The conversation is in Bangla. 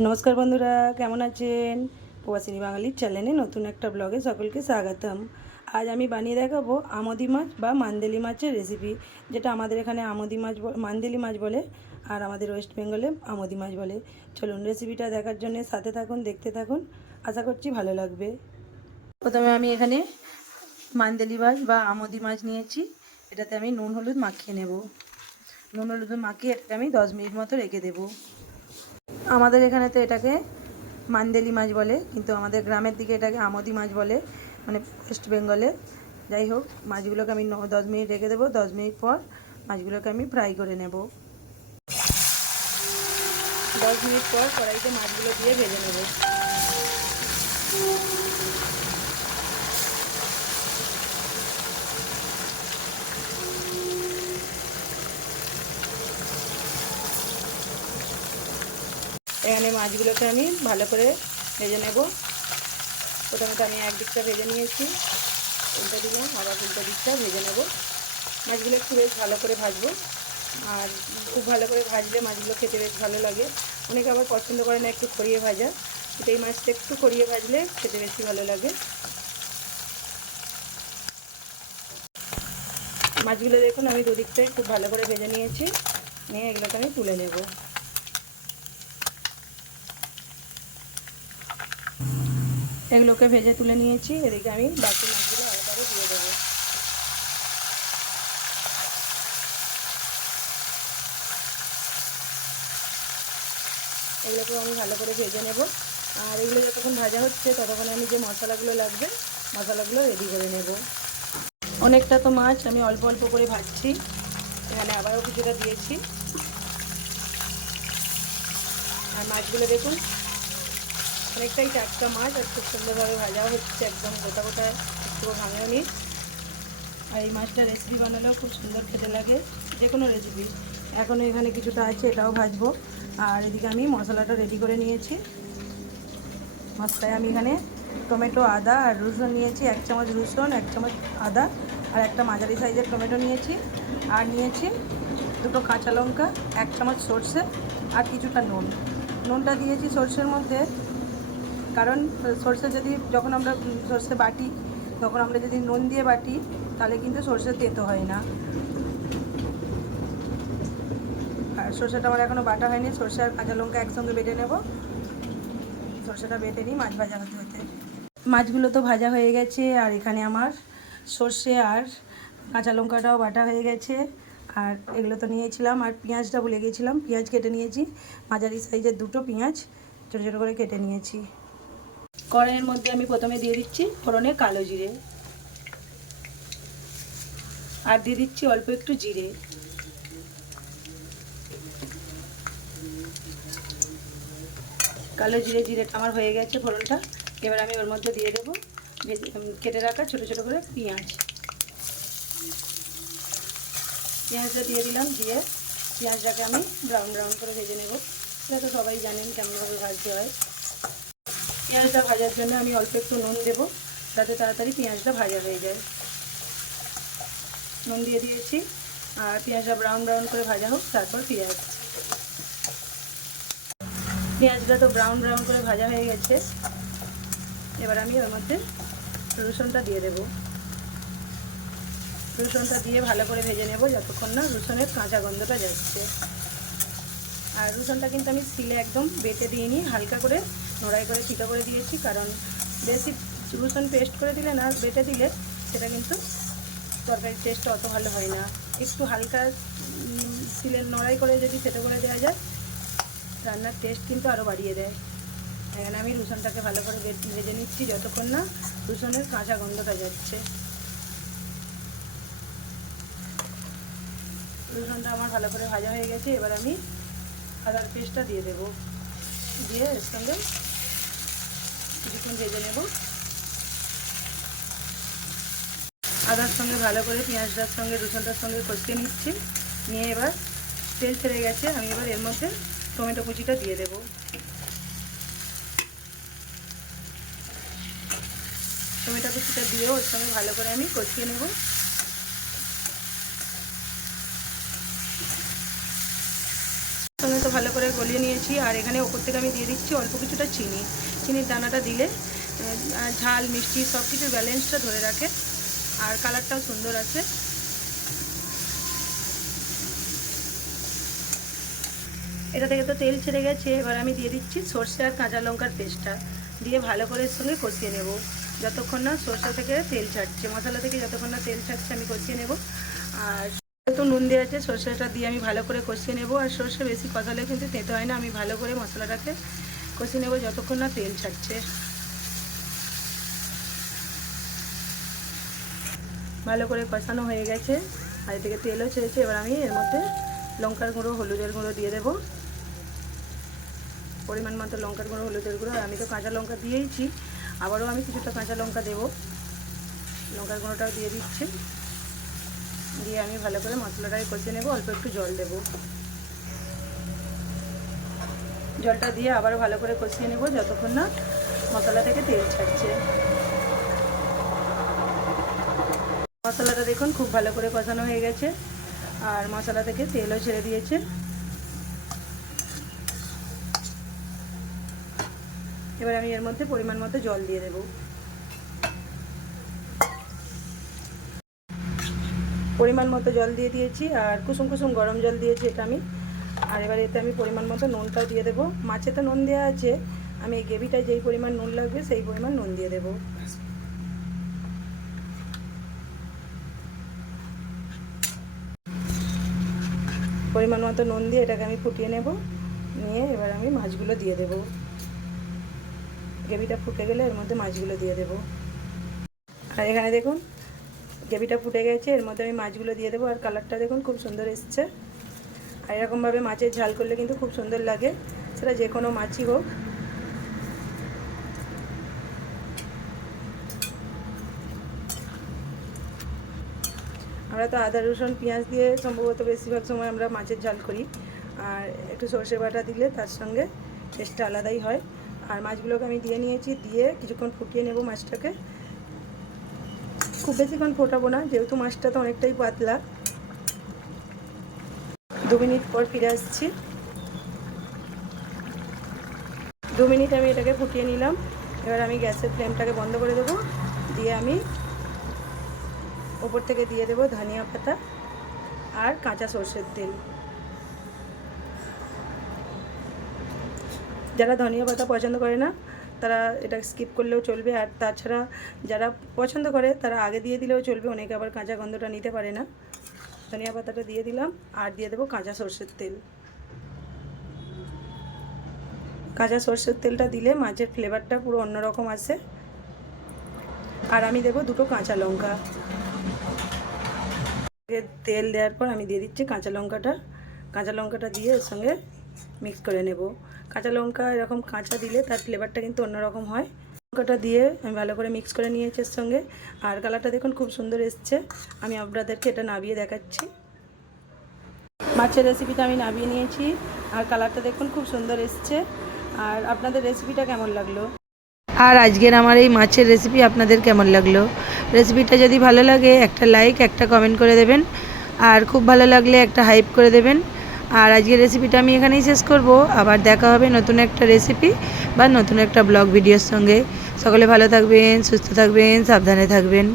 নমস্কার বন্ধুরা, কেমন আছেন? প্রবাসিনী বাঙালির চ্যানেলে নতুন একটা ব্লগে সকলকে স্বাগতম। আজ আমি বানিয়ে দেখাবো আমদি মাছ বা মান্দেলি মাছের রেসিপি যেটা আমাদের এখানে আমদি মাছ মান্দেলি মাছ বলে, আর আমাদের ওয়েস্ট বেঙ্গলে আমদি মাছ বলে। চলুন রেসিপিটা দেখার জন্য সাথে থাকুন, দেখতে থাকুন। আশা করছি ভালো লাগবে। প্রথমে আমি এখানে মান্দেলি মাছ বা আমদি মাছ নিয়েছি। এটাতে আমি নুন, হলুদ মাখিয়ে নেব। নুন, হলুদ মাখিয়ে এটাকে আমি দশ মিনিট মতো রেখে দেবো। আমাদের এখানে তো এটাকে মান্দেলি মাছ বলে, কিন্তু আমাদের গ্রামের দিকে এটাকে আমদি মাছ বলে মানে ওয়েস্ট বেঙ্গলে। যাই হোক, মাছগুলোকে আমি ন- দশ মিনিট রেখে দেবো, দশ মিনিট পর মাছগুলোকে আমি ফ্রাই করে নেব। দশ মিনিট পর কড়াইতে মাছগুলো দিয়ে ভেজে নেব। এখানে মাছগুলোকে আমি ভালো করে ভেজে নেব। প্রথমে তো আমি এক দিকটা ভেজে নিয়েছি, উল্টো দিলাম, আবার উল্টো দিকটা ভেজে নেব। মাছগুলো একটু বেশ ভালো করে ভাজবো। আর খুব ভালো করে ভাজলে মাছগুলো খেতে বেশ ভালো লাগে। অনেকে আবার পছন্দ করে না একটু খড়িয়ে ভাজা। কিন্তু এই মাছটা একটু খড়িয়ে ভাজলে খেতে বেশি ভালো লাগে। মাছগুলো দেখুন, আমি দুদিকটাই খুব ভালো করে ভেজে নিয়েছি। নিয়ে এগুলোকে আমি তুলে নেব। এগুলোকে ভেজে তুলে নিয়েছি। এদিকে আমি বাকি মাছগুলো আলাদারে দিয়ে দেবো। এগুলোকেও আমি ভালো করে ভেজে নেব। আর এগুলো যতক্ষণ ভাজা হচ্ছে, ততক্ষণ আমি যে মশলাগুলো লাগবে, মশলাগুলো রেডি করে নেব। অনেকটা তো মাছ আমি অল্প অল্প করে ভাজছি। এখানে আবারও কিছুটা দিয়েছি। আর মাছগুলো দেখুন অনেকটাই টাটকা মাছ আর খুব সুন্দরভাবে ভাজাও হচ্ছে একদম গোটা গোটা একটু ভাঙেও নি আর এই মাছটা রেসিপি বানালেও খুব সুন্দর খেতে লাগে, যে কোনো রেসিপি এখনও এখানে কিছুটা আছে, এটাও ভাজবো। আর এদিকে আমি মশলাটা রেডি করে নিয়েছি। মশলায় আমি এখানে টমেটো, আদা আর রসুন নিয়েছি, এক চামচ রসুন, এক চামচ আদা আর একটা মাঝারি সাইজের টমেটো নিয়েছি। আর নিয়েছি দুটো কাঁচা লঙ্কা, এক চামচ সর্ষে আর কিছুটা নুন। নুনটা দিয়েছি সর্ষের মধ্যে। কারণ সর্ষে যদি যখন আমরা সর্ষে বাটি, তখন আমরা যদি নুন দিয়ে বাটি, তাহলে কিন্তু সর্ষে তেতো হয় না। আর সর্ষেটা আমার এখনও বাটা হয়নি, সর্ষে আর কাঁচা লঙ্কা একসঙ্গে বেটে নেব। সর্ষেটা বেটে নিই, মাছ ভাজা হতে হতে। মাছগুলো তো ভাজা হয়ে গেছে, আর এখানে আমার সর্ষে আর কাঁচা লঙ্কাটাও বাটা হয়ে গেছে। আর এগুলো তো নিয়েছিলাম, আর পেঁয়াজটা ভুলে গিয়েছিলাম পেঁয়াজ কেটে নিয়েছি। মাঝারি সাইজের দুটো পেঁয়াজ, ছোটো ছোটো করে কেটে নিয়েছি। কড়াইয়ের মধ্যে আমি প্রথমে দিয়ে দিচ্ছি ফোড়নে কালো জিরে। আর দিয়ে দিচ্ছি অল্প একটু জিরে। কালো জিরে জিরেটা আমার হয়ে গেছে ফোড়নটা। এবার আমি ওর মধ্যে দিয়ে দেবো কেটে রাখা ছোটো ছোটো করে পেঁয়াজ। পেঁয়াজটা দিয়ে দিলাম, দিয়ে পেঁয়াজটাকে আমি ব্রাউন ব্রাউন করে ভেজে নেব। এটা তো সবাই জানেন কেমনভাবে ভাজতে হয়। পেঁয়াজটা ভাজার জন্য আমি অল্প একটু নুন দেবো, যাতে তাড়াতাড়ি পেঁয়াজটা ভাজা হয়ে যায়। নুন দিয়ে দিয়েছি, আর পেঁয়াজটা ব্রাউন ব্রাউন করে ভাজা হোক, তারপর পেঁয়াজ। পেঁয়াজটা তো ব্রাউন ব্রাউন করে ভাজা হয়ে গেছে। এবার আমি ওর মধ্যে রসুনটা দিয়ে দেব। রসুনটা দিয়ে ভালো করে ভেজে নেব, যতক্ষণ না রসুনের কাঁচা গন্ধটা যাচ্ছে। আর রসুনটা কিন্তু আমি সিলে একদম বেটে দিয়ে নিই হালকা করে নোড়াই করে চিটা করে দিয়েছি, কারণ বেশি রসুন পেস্ট করে দিলে না, বেটে দিলে সেটা কিন্তু তরকারির টেস্টটা অত ভালো হয় না। একটু হালকা সিলের নড়াই করে যদি সেটা করে দেওয়া যায়, রান্নার টেস্ট কিন্তু আরও বাড়িয়ে দেয়। এখানে আমি রসুনটাকে ভালো করে ভেজে নিচ্ছি যতক্ষণ না রসুনের কাঁচা গন্ধটা যাচ্ছে। রসুনটা আমার ভালো করে ভাজা হয়ে গেছে, এবার আমি আদার পেস্টটা দিয়ে দেবো। দিয়ে এর সঙ্গে কিছুক্ষণ ভেজে নেব। আদার সঙ্গে ভালো করে, পেঁয়াজটার সঙ্গে, রসুনটার সঙ্গে কষিয়ে নিচ্ছি। নিয়ে এবার তেল ছেড়ে গেছে, আমি এবার এর মধ্যে টমেটো কুচিটা দিয়ে দেব। টমেটো কুচিটা দিয়েও ওর সঙ্গে ভালো করে আমি কষিয়ে নেব সঙ্গে তো ভালো করে গলিয়ে নিয়েছি আর এখানে ওপর থেকে আমি দিয়ে দিচ্ছি অল্প কিছুটা চিনি। চিনির দানাটা দিলে ঝাল, মিষ্টি সব কিছুর ব্যালেন্সটা ধরে রাখে আর কালারটাও সুন্দর আছে। এটা থেকে তো তেল ছেড়ে গেছে, এবার আমি দিয়ে দিচ্ছি সর্ষে আর কাঁচা লঙ্কার পেস্টটা দিয়ে ভালো করে সঙ্গে কষিয়ে নেব। যতক্ষণ না সর্ষে থেকে তেল ছাড়ছে, মশলা থেকে যতক্ষণ না তেল ছাড়ছে আমি কষিয়ে নেব। আর তো নুন দেওয়া আছে, সর্ষেটা দিয়ে আমি ভালো করে কষিয়ে নেব। আর সর্ষে বেশি কষালে কিন্তু তেতে হয় না, আমি ভালো করে মশলাটাকে কষিয়ে নেব যতক্ষণ না তেল ছাড়ছে। ভালো করে কষানো হয়ে গেছে, আর এদিকে তেলও ছেড়েছে। এবার আমি এর মধ্যে লঙ্কার গুঁড়ো, হলুদের গুঁড়ো দিয়ে দেবো। পরিমাণ মতো লঙ্কার গুঁড়ো, হলুদের গুঁড়ো। আমি তো কাঁচা লঙ্কা দিয়েইছি, আবারও আমি কিছুটা কাঁচা লঙ্কা দেবো। লঙ্কার গুঁড়োটাও দিয়ে দিচ্ছি। দিয়ে আমি ভালো করে মশলাটাকে কষিয়ে নেব, অল্প একটু জল দেবো। জলটা দিয়ে আবার ভালো করে কষিয়ে নেব, যতক্ষণ না মশলা থেকে তেল ছাড়ছে। মশলাটা দেখুন খুব ভালো করে কষানো হয়ে গেছে, আর মশলা থেকে তেলও ছেড়ে দিয়েছে। এবার আমি এর মধ্যে পরিমাণ মতো জল দিয়ে দেব। পরিমাণ মতো জল দিয়ে দিয়েছি আর কুসুম কুসুম গরম জল দিয়েছি এটা আমি। আর এবার এতে আমি পরিমাণ মতো নুনটাও দিয়ে দেবো। মাছে তো নুন দেওয়া আছে, আমি এই গ্রেভিটায় যেই পরিমাণ নুন লাগবে সেই পরিমাণ নুন দিয়ে দেবো। পরিমাণ মতো নুন দিয়ে এটাকে আমি ফুটিয়ে নেব। নিয়ে এবার আমি মাছগুলো দিয়ে দেব। গ্রেভিটা ফুটে গেলে এর মধ্যে মাছগুলো দিয়ে দেব। আর এখানে দেখুন গ্রেভিটা ফুটে গেছে, এর মধ্যে আমি মাছগুলো দিয়ে দেবো আর কালারটা দেখুন খুব সুন্দর এসছে। আর এরকমভাবে মাছের ঝাল করলে কিন্তু খুব সুন্দর লাগে, সেটা যে কোনো মাছই হোক। আমরা তো আদা, রসুন, পেঁয়াজ দিয়ে সম্ভবত বেশিরভাগ সময় আমরা মাছের ঝাল করি, আর একটু সর্ষে বাটা দিলে তার সঙ্গে টেস্টটা আলাদাই হয়। আর মাছগুলোকে আমি দিয়ে নিয়েছি, দিয়ে কিছুক্ষণ ফুটিয়ে নেব মাছটাকে। খুব বেশিক্ষণ ফোটাবো না, যেহেতু মাছটা তো অনেকটাই পাতলা। দু মিনিট পর ফিরে আসছি। দু মিনিট আমি এটাকে ফুটিয়ে নিলাম। এবার আমি গ্যাসের ফ্লেমটাকে বন্ধ করে দেবো। দিয়ে আমি ওপর থেকে দিয়ে দেবো ধনিয়া পাতা আর কাঁচা সর্ষের তেল। যারা ধনিয়া পাতা পছন্দ করে না তারা এটা স্কিপ করলেও চলবে। আর তাছাড়া যারা পছন্দ করে, তারা আগে দিয়ে দিলেও চলবে। অনেকে আবার কাঁচা গন্ধটা নিতে পারে না। ধনিয়া পাতাটা দিয়ে দিলাম। আর দিয়ে দেবো কাঁচা সর্ষের তেল। কাঁচা সর্ষের তেলটা দিলে মাছের ফ্লেভারটা পুরো অন্যরকম আসে। আর আমি দেবো দুটো কাঁচা লঙ্কা। তেল দেওয়ার পর আমি দিয়ে দিচ্ছি কাঁচা লঙ্কাটা। কাঁচা লঙ্কাটা দিয়ে এর সঙ্গে মিক্স করে নেব। কাঁচা লঙ্কা এরকম কাঁচা দিলে তার ফ্লেভারটা কিন্তু অন্যরকম হয়। লঙ্কাটা দিয়ে আমি ভালো করে মিক্স করে নিয়েছি এর সঙ্গে। আর কালারটা দেখুন খুব সুন্দর এসছে। আমি আপনাদেরকে এটা নাবিয়ে দেখাচ্ছি। মাছের রেসিপিটা আমি নাবিয়ে নিয়েছি। আর কালারটা দেখুন খুব সুন্দর এসছে। আর আপনাদের রেসিপিটা কেমন লাগল? আর আজকের আমার এই মাছের রেসিপি আপনাদের কেমন লাগল? রেসিপিটা যদি ভালো লাগে, একটা লাইক একটা কমেন্ট করে দেবেন। আর খুব ভালো লাগলে একটা হাইপ করে দেবেন। আর আজকের রেসিপিটা আমি এখানেই শেষ করব। আবার দেখা হবে নতুন একটা রেসিপি বা নতুন একটা ব্লগ ভিডিওর সঙ্গে। সকলে ভালো থাকবেন, সুস্থ থাকবেন, সাবধানে থাকবেন।